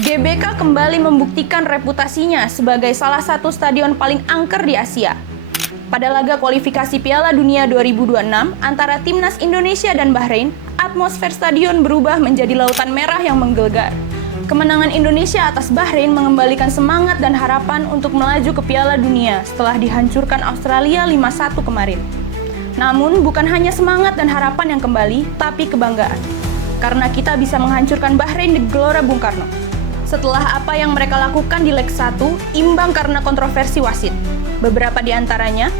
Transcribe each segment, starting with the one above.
GBK kembali membuktikan reputasinya sebagai salah satu stadion paling angker di Asia. Pada laga kualifikasi Piala Dunia 2026 antara Timnas Indonesia dan Bahrain, atmosfer stadion berubah menjadi lautan merah yang menggelegar. Kemenangan Indonesia atas Bahrain mengembalikan semangat dan harapan untuk melaju ke Piala Dunia setelah dihancurkan Australia 5-1 kemarin. Namun, bukan hanya semangat dan harapan yang kembali, tapi kebanggaan. Karena kita bisa menghancurkan Bahrain di Gelora Bung Karno. Setelah apa yang mereka lakukan di leg 1, imbang karena kontroversi wasit. Beberapa di antaranya,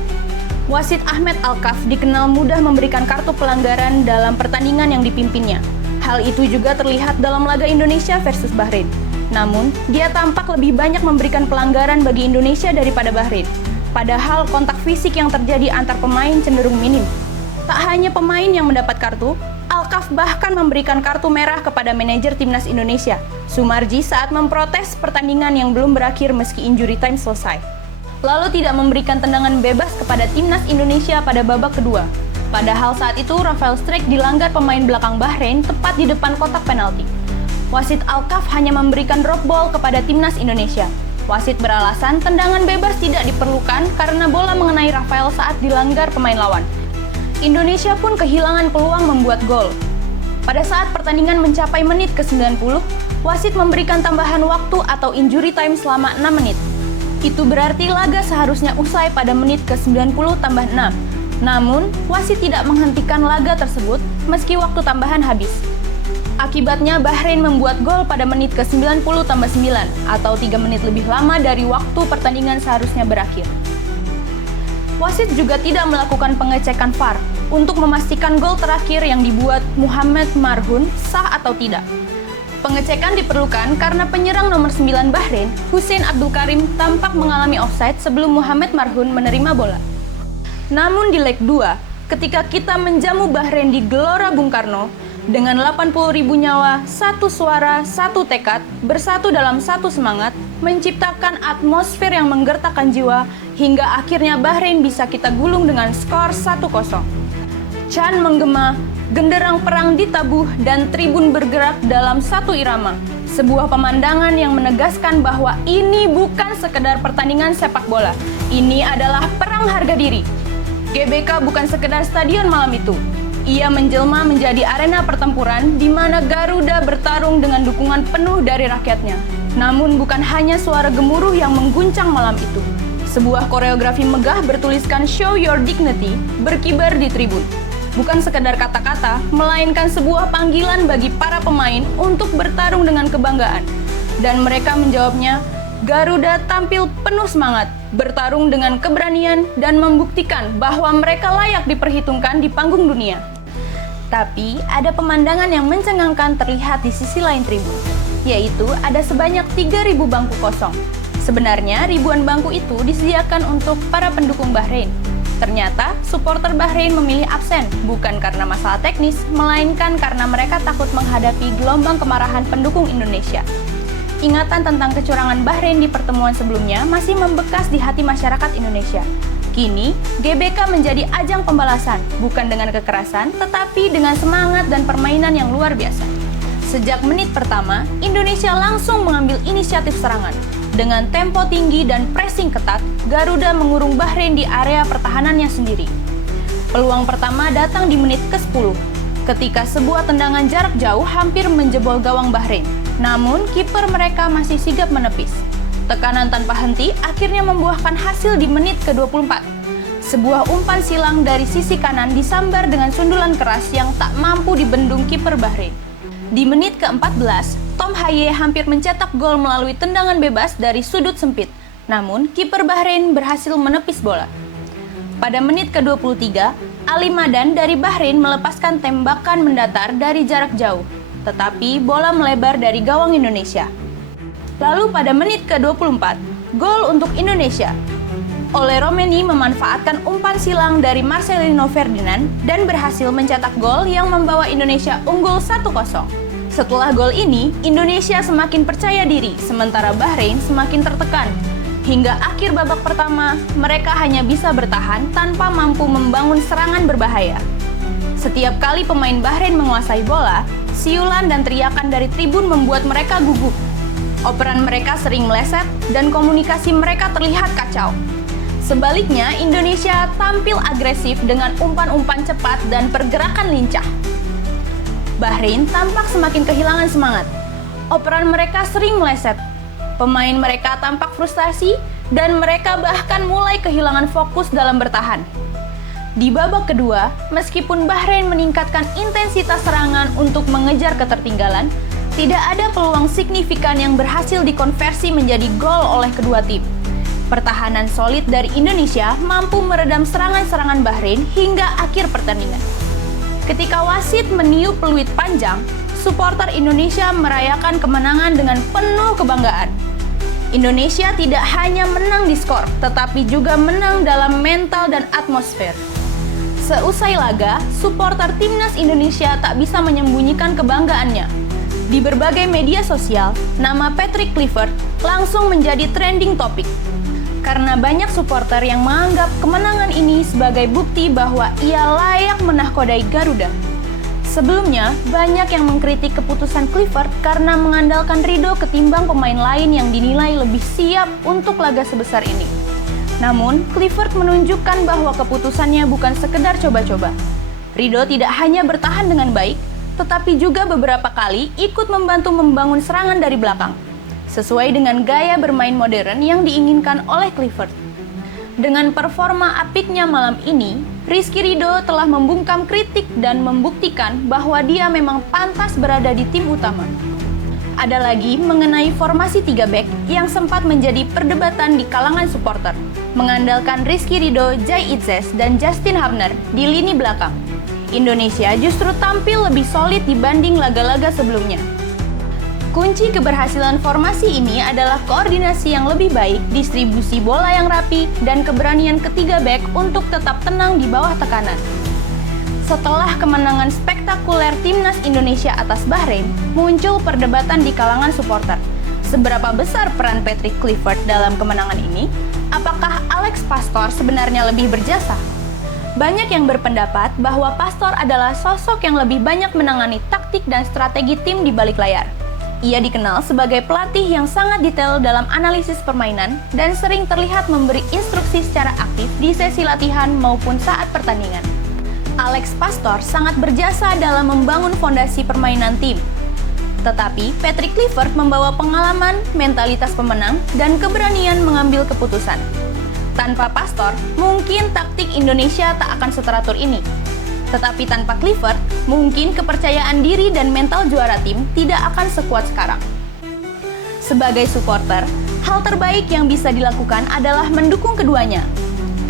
wasit Ahmed Alkaf dikenal mudah memberikan kartu pelanggaran dalam pertandingan yang dipimpinnya. Hal itu juga terlihat dalam laga Indonesia versus Bahrain. Namun, dia tampak lebih banyak memberikan pelanggaran bagi Indonesia daripada Bahrain. Padahal kontak fisik yang terjadi antar pemain cenderung minim. Tak hanya pemain yang mendapat kartu, Alkaf bahkan memberikan kartu merah kepada manajer Timnas Indonesia, Sumarji, saat memprotes pertandingan yang belum berakhir meski injury time selesai. Lalu tidak memberikan tendangan bebas kepada Timnas Indonesia pada babak kedua. Padahal saat itu Rafael Strijk dilanggar pemain belakang Bahrain tepat di depan kotak penalti. Wasit Alkaf hanya memberikan drop ball kepada Timnas Indonesia. Wasit beralasan tendangan bebas tidak diperlukan karena bola mengenai Rafael saat dilanggar pemain lawan. Indonesia pun kehilangan peluang membuat gol. Pada saat pertandingan mencapai menit ke-90, wasit memberikan tambahan waktu atau injury time selama 6 menit. Itu berarti laga seharusnya usai pada menit ke-90 tambah 6. Namun, wasit tidak menghentikan laga tersebut meski waktu tambahan habis. Akibatnya, Bahrain membuat gol pada menit ke-90 tambah 9 atau 3 menit lebih lama dari waktu pertandingan seharusnya berakhir. Wasit juga tidak melakukan pengecekan VAR untuk memastikan gol terakhir yang dibuat Muhammad Marhun sah atau tidak. Pengecekan diperlukan karena penyerang nomor 9 Bahrain, Hussein Abdul Karim, tampak mengalami offside sebelum Muhammad Marhun menerima bola. Namun di leg 2, ketika kita menjamu Bahrain di Gelora Bung Karno, dengan 80.000 nyawa, satu suara, satu tekad, bersatu dalam satu semangat, menciptakan atmosfer yang menggertakkan jiwa, hingga akhirnya Bahrain bisa kita gulung dengan skor 1-0. Chan menggema, genderang perang ditabuh, dan tribun bergerak dalam satu irama. Sebuah pemandangan yang menegaskan bahwa ini bukan sekedar pertandingan sepak bola. Ini adalah perang harga diri. GBK bukan sekedar stadion malam itu. Ia menjelma menjadi arena pertempuran di mana Garuda bertarung dengan dukungan penuh dari rakyatnya. Namun bukan hanya suara gemuruh yang mengguncang malam itu. Sebuah koreografi megah bertuliskan "Show Your Dignity" berkibar di tribun. Bukan sekedar kata-kata, melainkan sebuah panggilan bagi para pemain untuk bertarung dengan kebanggaan. Dan mereka menjawabnya, Garuda tampil penuh semangat, bertarung dengan keberanian, dan membuktikan bahwa mereka layak diperhitungkan di panggung dunia. Tapi, ada pemandangan yang mencengangkan terlihat di sisi lain tribun, yaitu ada sebanyak 3.000 bangku kosong. Sebenarnya, ribuan bangku itu disediakan untuk para pendukung Bahrain. Ternyata, supporter Bahrain memilih absen, bukan karena masalah teknis, melainkan karena mereka takut menghadapi gelombang kemarahan pendukung Indonesia. Ingatan tentang kecurangan Bahrain di pertemuan sebelumnya masih membekas di hati masyarakat Indonesia. Kini, GBK menjadi ajang pembalasan, bukan dengan kekerasan, tetapi dengan semangat dan permainan yang luar biasa. Sejak menit pertama, Indonesia langsung mengambil inisiatif serangan. Dengan tempo tinggi dan pressing ketat, Garuda mengurung Bahrain di area pertahanannya sendiri. Peluang pertama datang di menit ke-10, ketika sebuah tendangan jarak jauh hampir menjebol gawang Bahrain. Namun, kiper mereka masih sigap menepis. Tekanan tanpa henti akhirnya membuahkan hasil di menit ke-24. Sebuah umpan silang dari sisi kanan disambar dengan sundulan keras yang tak mampu dibendung kiper Bahrain. Di menit ke-14, Tom Haye hampir mencetak gol melalui tendangan bebas dari sudut sempit. Namun, kiper Bahrain berhasil menepis bola. Pada menit ke-23, Ali Madan dari Bahrain melepaskan tembakan mendatar dari jarak jauh. Tetapi, bola melebar dari gawang Indonesia. Lalu pada menit ke-24, gol untuk Indonesia. Ole Romeni memanfaatkan umpan silang dari Marcelino Ferdinand dan berhasil mencetak gol yang membawa Indonesia unggul 1-0. Setelah gol ini, Indonesia semakin percaya diri, sementara Bahrain semakin tertekan. Hingga akhir babak pertama, mereka hanya bisa bertahan tanpa mampu membangun serangan berbahaya. Setiap kali pemain Bahrain menguasai bola, siulan dan teriakan dari tribun membuat mereka gugup. Operan mereka sering meleset dan komunikasi mereka terlihat kacau. Sebaliknya, Indonesia tampil agresif dengan umpan-umpan cepat dan pergerakan lincah. Bahrain tampak semakin kehilangan semangat. Operan mereka sering meleset. Pemain mereka tampak frustasi dan mereka bahkan mulai kehilangan fokus dalam bertahan. Di babak kedua, meskipun Bahrain meningkatkan intensitas serangan untuk mengejar ketertinggalan, tidak ada peluang signifikan yang berhasil dikonversi menjadi gol oleh kedua tim. Pertahanan solid dari Indonesia mampu meredam serangan-serangan Bahrain hingga akhir pertandingan. Ketika wasit meniup peluit panjang, supporter Indonesia merayakan kemenangan dengan penuh kebanggaan. Indonesia tidak hanya menang di skor, tetapi juga menang dalam mental dan atmosfer. Seusai laga, supporter timnas Indonesia tak bisa menyembunyikan kebanggaannya. Di berbagai media sosial, nama Patrick Kluivert langsung menjadi trending topik. Karena banyak supporter yang menganggap kemenangan ini sebagai bukti bahwa ia layak menahkodai Garuda. Sebelumnya, banyak yang mengkritik keputusan Kluivert karena mengandalkan Ridho ketimbang pemain lain yang dinilai lebih siap untuk laga sebesar ini. Namun, Kluivert menunjukkan bahwa keputusannya bukan sekedar coba-coba. Ridho tidak hanya bertahan dengan baik, tetapi juga beberapa kali ikut membantu membangun serangan dari belakang, sesuai dengan gaya bermain modern yang diinginkan oleh Kluivert. Dengan performa apiknya malam ini, Rizky Ridho telah membungkam kritik dan membuktikan bahwa dia memang pantas berada di tim utama. Ada lagi mengenai formasi 3 back yang sempat menjadi perdebatan di kalangan supporter, mengandalkan Rizky Ridho, Jai Itzes, dan Justin Hubner di lini belakang. Indonesia justru tampil lebih solid dibanding laga-laga sebelumnya. Kunci keberhasilan formasi ini adalah koordinasi yang lebih baik, distribusi bola yang rapi, dan keberanian ketiga bek untuk tetap tenang di bawah tekanan. Setelah kemenangan spektakuler timnas Indonesia atas Bahrain, muncul perdebatan di kalangan supporter. Seberapa besar peran Patrick Kluivert dalam kemenangan ini? Apakah Alex Pastoor sebenarnya lebih berjasa? Banyak yang berpendapat bahwa Pastoor adalah sosok yang lebih banyak menangani taktik dan strategi tim di balik layar. Ia dikenal sebagai pelatih yang sangat detail dalam analisis permainan dan sering terlihat memberi instruksi secara aktif di sesi latihan maupun saat pertandingan. Alex Pastoor sangat berjasa dalam membangun fondasi permainan tim. Tetapi Patrick Kluivert membawa pengalaman, mentalitas pemenang, dan keberanian mengambil keputusan. Tanpa Pastoor, mungkin taktik Indonesia tak akan seteratur ini. Tetapi tanpa Kluivert, mungkin kepercayaan diri dan mental juara tim tidak akan sekuat sekarang. Sebagai supporter, hal terbaik yang bisa dilakukan adalah mendukung keduanya.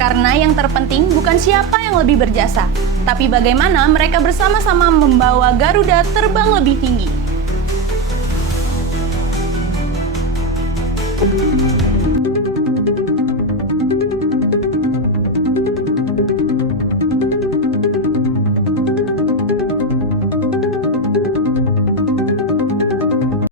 Karena yang terpenting bukan siapa yang lebih berjasa, tapi bagaimana mereka bersama-sama membawa Garuda terbang lebih tinggi.